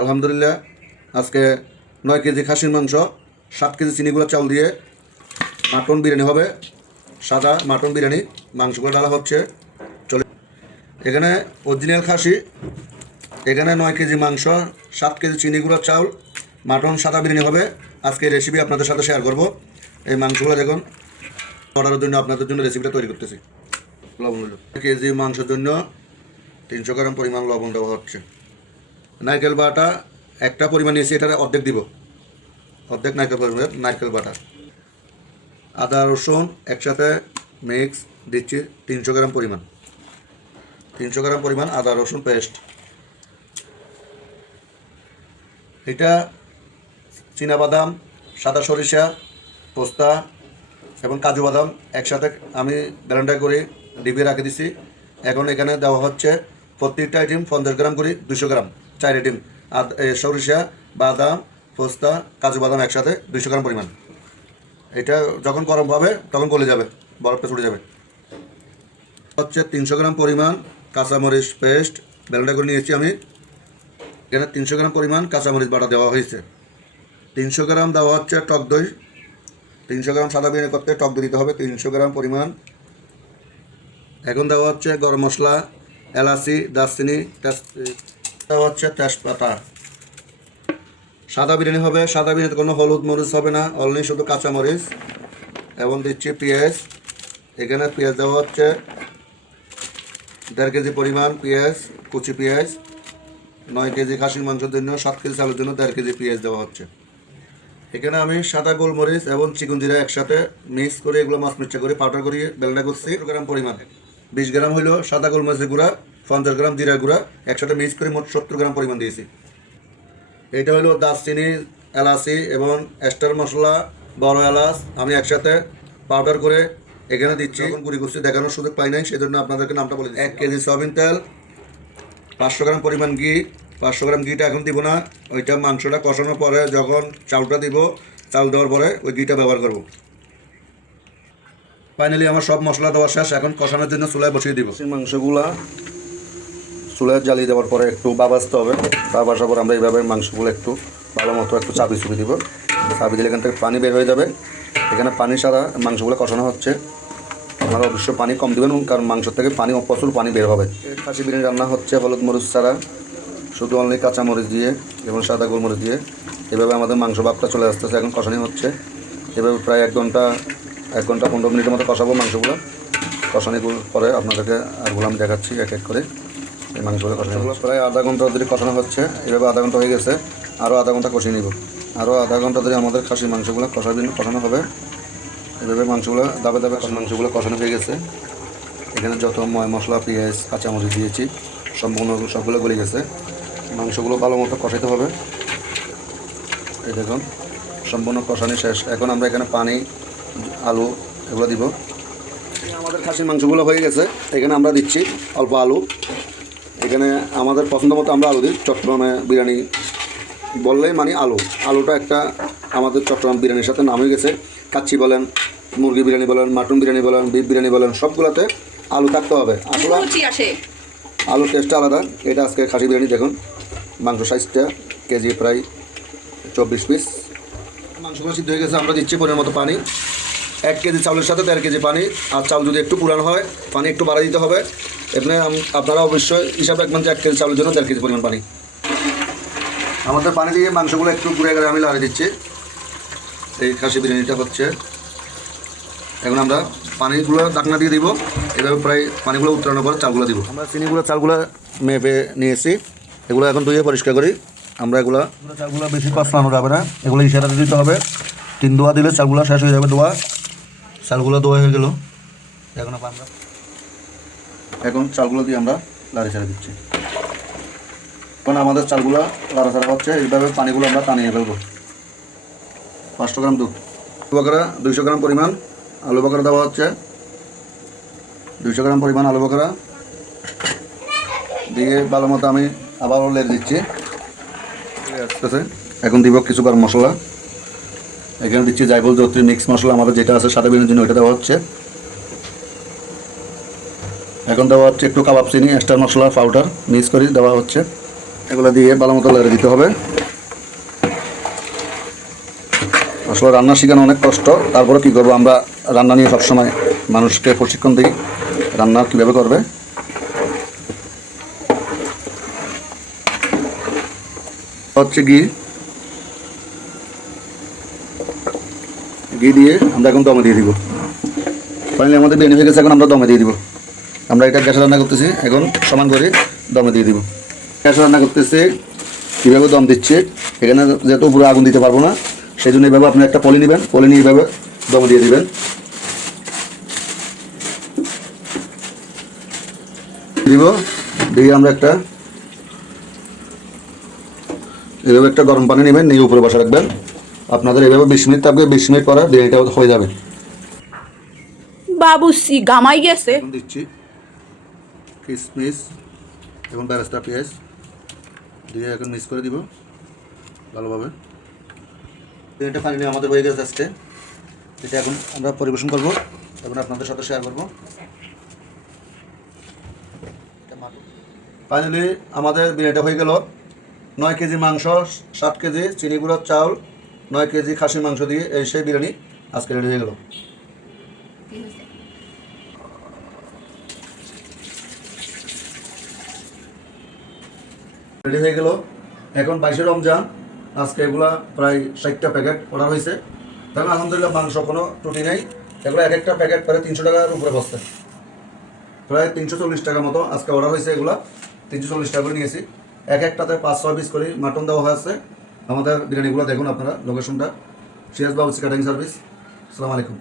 আলহামদুলিল্লাহ আজকে 9 কেজি খাসির মাংস 7 কেজি চিনিগুলো চাউল দিয়ে মাটন বিরিয়ানি হবে। সাদা মাটন বিরিয়ানি মাংসগুলো ডালা হচ্ছে। চলে এখানে অরিজিনাল খাসি, এখানে 9 কেজি মাংস, 7 কেজি চিনিগুলো চাউল, মাটন সাদা বিরিয়ানি হবে। আজকে রেসিপি আপনাদের সাথে শেয়ার করব। এই মাংসগুলো দেখুন, অর্ডারের জন্য আপনাদের জন্য রেসিপিটা তৈরি করতেছি। লবণ 1 কেজি মাংসের জন্য 300 গ্রাম পরিমাণ লবণ দেওয়া হচ্ছে। নারকেল বাটা একটা পরিমাণ নিয়েছি, এটার অর্ধেক দিব, অর্ধেক নারকেল বাটা। আদা রসুন একসাথে মিক্স দিচ্ছি 300 গ্রাম পরিমাণ, 300 গ্রাম পরিমাণ আদা রসুন পেস্ট। এটা চীনাবাদাম, সাদা সরিষা, পোস্তা এবং কাজু বাদাম একসাথে আমি ব্লেন্ডার করে ডিবিয়ে রেখে দিছি। এখন এখানে দেওয়া হচ্ছে প্রত্যেকটা আইটেম 50 গ্রাম করে 200 গ্রাম, 4 আইটেম। আর সরিষা, বাদাম, পোস্তা, কাজু বাদাম একসাথে 200 গ্রাম পরিমাণ। এটা যখন গরম হবে তখন গলে যাবে, বরফটা ছুটে যাবে। হচ্ছে 300 গ্রাম পরিমাণ কাঁচামরিচ পেস্ট ব্লেন্ডার করে নিয়েছি আমি। এখানে 300 গ্রাম পরিমাণ কাঁচামরিচ বাটা দেওয়া হয়েছে। 300 গ্রাম দেওয়া হচ্ছে টক দই। 300 গ্রাম সাদা বিরিয়ানি করতে টক দই দিতে হবে 300 গ্রাম পরিমাণ। এখন দেওয়া হচ্ছে গরম মশলা, এলাচি, দারচিনি, দেওয়া হচ্ছে তেজপাতা। সাদা বিরিয়ানি হবে, সাদা বিরিয়ানিতে কোনো হলুদ মরিচ হবে না, অনলি শুধু কাঁচামরিচ। এবং দিচ্ছি পেঁয়াজ। এখানে পেঁয়াজ দেওয়া হচ্ছে 1.5 কেজি পরিমাণ পেঁয়াজ, কুচি পেঁয়াজ। 9 কেজি খাসির মাংসের জন্য, 7 কেজি চালের জন্য 1.5 কেজি পেঁয়াজ দেওয়া হচ্ছে। এখানে আমি সাদা গোলমরিচ এবং চিকন জিরা একসাথে মিক্স করে এগুলো মাছ মিক্সচার করে পাউডার করিয়ে ব্লেন্ডার করছি। 100 গ্রাম পরিমাণ, 20 গ্রাম হইল সাদা গোলমরিচের গুঁড়া, 50 গ্রাম জিরা গুঁড়া একসাথে মিক্স করে মোট 70 গ্রাম পরিমাণ দিয়েছি। এটা হলো দারচিনি, এলাচি এবং স্টার মশলা, বড় এলাচ আমি একসাথে পাউডার করে এখানে দিচ্ছি। এখন গুঁড়ি করছি, দেখানোর সুযোগ পাই নাই, সেজন্য আপনাদেরকে নামটা বলে দিচ্ছি। 1 কেজি সয়াবিন তেল, 500 গ্রাম পরিমাণ ঘি। 500 গ্রাম ঘিটা এখন দিব না, ওইটা মাংসটা কষানোর পরে যখন চাউলটা দিব, চাল দেওয়ার পরে ওই ঘিটা ব্যবহার করব। ফাইনালি আমার সব মশলা দেওয়া শেষ, এখন কষানোর জন্য চুলায় বসিয়ে দিব। মাংসগুলা চুলায় জ্বালিয়ে দেওয়ার পরে একটু বাবাসতে হবে। বাবাসার পর আমরা এইভাবে মাংসগুলো একটু ভালো মতো একটু চাপি চুপি দিব। চাপি দিলে এখান থেকে পানি বের হয়ে যাবে। এখানে পানি ছাড়া মাংসগুলো কষানো হচ্ছে। আপনারা অবশ্যই পানি কম দেবেন, কারণ মাংস থেকে প্রচুর পানি বের হবে। খাসি বিরিয়ানি রান্না হচ্ছে হলুদ মরিচ ছাড়া, শুধু অনলি কাঁচামরিচ দিয়ে এবং সাদা গোলমরিচ দিয়ে। এভাবে আমাদের মাংস ভাবটা চলে আসতেছে, এখন কষানি হচ্ছে। এভাবে প্রায় 1 ঘন্টা 15 মিনিটের মতো কষাবো মাংসগুলো। কষানি পরে আপনাদেরকে আরগুলো আমি দেখাচ্ছি এক এক করে। এই মাংসগুলো কষানোগুলো প্রায় আধা ঘন্টা ধরে কষানো হচ্ছে। এভাবে আধা ঘন্টা হয়ে গেছে, আরও আধা ঘন্টা কষিয়ে নিব। আরও আধা ঘন্টা ধরে আমাদের খাসির মাংসগুলো কষানো হবে। এভাবে মাংসগুলো দাবে দাবে মাংসগুলো কষানো হয়ে গেছে। এখানে যত মশলা, পেঁয়াজ, কাঁচামরিচ দিয়েছি সম্পূর্ণ সবগুলো গলে গেছে। মাংসগুলো ভালো মতো কষাতে হবে। এই দেখুন সম্পূর্ণ কষানি শেষ। এখন আমরা এখানে পানি, আলু এগুলো দিব। আমাদের খাসির মাংসগুলো হয়ে গেছে। এখানে আমরা দিচ্ছি অল্প আলু। এখানে আমাদের পছন্দ মতো আমরা আলু দিই। চট্টগ্রামে বিরিয়ানি বললেই মানে আলুটা একটা আমাদের চট্টগ্রাম বিরিয়ানির সাথে নাম হয়ে গেছে। কাচ্চি বলেন, মুরগি বিরিয়ানি বলেন, মাটন বিরিয়ানি বলেন, বিফ বিরিয়ানি বলেন, সবগুলোতে আলু থাকতে হবে। আসলে আলুর টেস্টটা আলাদা। এটা আজকে খাসি বিরিয়ানি দেখুন, মাংস সাইজটা কেজি প্রায় 24 পিস। মাংসগুলো সিদ্ধ হয়ে গেছে। আমরা দিচ্ছি পরিমাণ মতো পানি। 1 কেজি চাউলের সাথে 1.5 কেজি পানি। আর চাউল যদি একটু পুরানো হয় পানি একটু বাড়া দিতে হবে। এখানে আপনারা অবশ্যই হিসাব রাখবেন যে 1 কেজি চাউলের জন্য 1.5 কেজি পরিমাণ পানি। আমাদের পানি দিয়ে মাংসগুলো একটু ঘুরে গেলে আমি লাড়িয়ে দিচ্ছি। এই খাসি বিরিয়ানিটা হচ্ছে। এখন আমরা পানিগুলো ঢাকনা দিয়ে দিব। এভাবে প্রায় পানিগুলো উত্তরানোর পর চালগুলো দিব। আমরা চালগুলো মেপে নিয়েছি। এগুলো এখন ধুয়ে পরিষ্কার করি। আমরা চালগুলো বেশি কষলানো যাবে না, এগুলো ইশারাতে দিতে হবে। 3 দোয়া দিলে চালগুলো শেষ হয়ে যাবে। চালগুলো দোয়া হয়ে গেল। এখন চালগুলো দিয়ে আমরা লাড়ি ছাড়া দিচ্ছি। এখন আমাদের চালগুলো লাড়াচাড়া হচ্ছে। এইভাবে পানিগুলো আমরা টানিয়ে ফেলবো। 500 গ্রাম দুধ, আলু বকরা 200 গ্রাম পরিমাণ আলু বকরা দেওয়া হচ্ছে। 200 গ্রাম পরিমাণ আলু বকরা দিয়ে ভালো মতো আমি আবারও লেগে দিচ্ছি। এখন দিব কিছু গরম মশলা। এখানে দিচ্ছি জায়ফল, জয়ত্রী মিক্স মশলা আমাদের যেটা আছে সাদা বিরিয়ানির জন্য, ওইটা দেওয়া হচ্ছে। এখন দেওয়া হচ্ছে একটু কাবাব চিনি, স্টার মশলা পাউডার মিক্স করে দেওয়া হচ্ছে। এগুলো দিয়ে ভালো মতো লাগিয়ে দিতে হবে। আসলে রান্না শেখানো অনেক কষ্ট, তারপরে কী করবো, আমরা রান্না নিয়ে সবসময় মানুষকে প্রশিক্ষণ দিই রান্না কীভাবে করবে। হচ্ছে ঘি দিয়ে আমরা এখন দমে দিয়ে দিব। ফাইনালি আমাদের বিরিয়ানি হয়ে গেছে, এখন আমরা দমে দিয়ে দিব। আমরা এটা গ্যাসে রান্না করতেছি, এখন সমান করে দমে দিয়ে দিব। গ্যাসে রান্না করতেছি, কীভাবে দম দিচ্ছে, এখানে যেহেতু পুরো আগুন দিতে পারবো না, সেই জন্য এইভাবে আপনি একটা পলি নেবেন, পলি নিয়ে এইভাবে দমে দিয়ে দিবেন। দিয়ে আমরা এইভাবে একটা গরম পানি নেবেন, নিয়ে উপরে বসা রাখবেন। আপনাদের এইভাবে 20 মিনিট থাকবে, 20 মিনিট পরে বিরিয়ানিটা হয়ে যাবে। বাবুসি গামাই গেছে। এখন দিচ্ছি কিশমিশ এবং বেরেস্তা পেঁয়াজ দিয়ে এখন মিক্স করে দিব ভালোভাবে। বিরিয়ানিটা ফাইনালি আমাদের হয়ে গেছে আজকে। এটা এখন আমরা পরিবেশন করব, এখন আপনাদের সাথে শেয়ার করব। ফাইনালি আমাদের বিরিয়ানিটা হয়ে গেল। 9 কেজি মাংস, 7 কেজি চিনি গুঁড়োর চাউল, 9 কেজি খাসির মাংস দিয়ে এই সেই বিরিয়ানি আজকে রেডি হয়ে গেল। রেডি হয়ে গেল। এখন 22শে রমজান, আজকে এগুলা প্রায় 60টা প্যাকেট অর্ডার হয়েছে। তাহলে আলহামদুলিল্লাহ মাংস কোনো ত্রুটি নেই। এগুলো এক একটা প্যাকেট প্রায় 300 টাকার উপরে বসছে, প্রায় 340 টাকা মতো আজকে অর্ডার হয়েছে। এগুলা 340 টাকা করে নিয়েছি। এক একটাতে 5-6 পিস করে মাটন দেওয়া হয়েছে। আমাদের বিরিয়ানিগুলো দেখুন আপনারা, লোকেশনটা সিরাজ বাবুসি ক্যাটারিং সার্ভিস। আসসালামু আলাইকুম।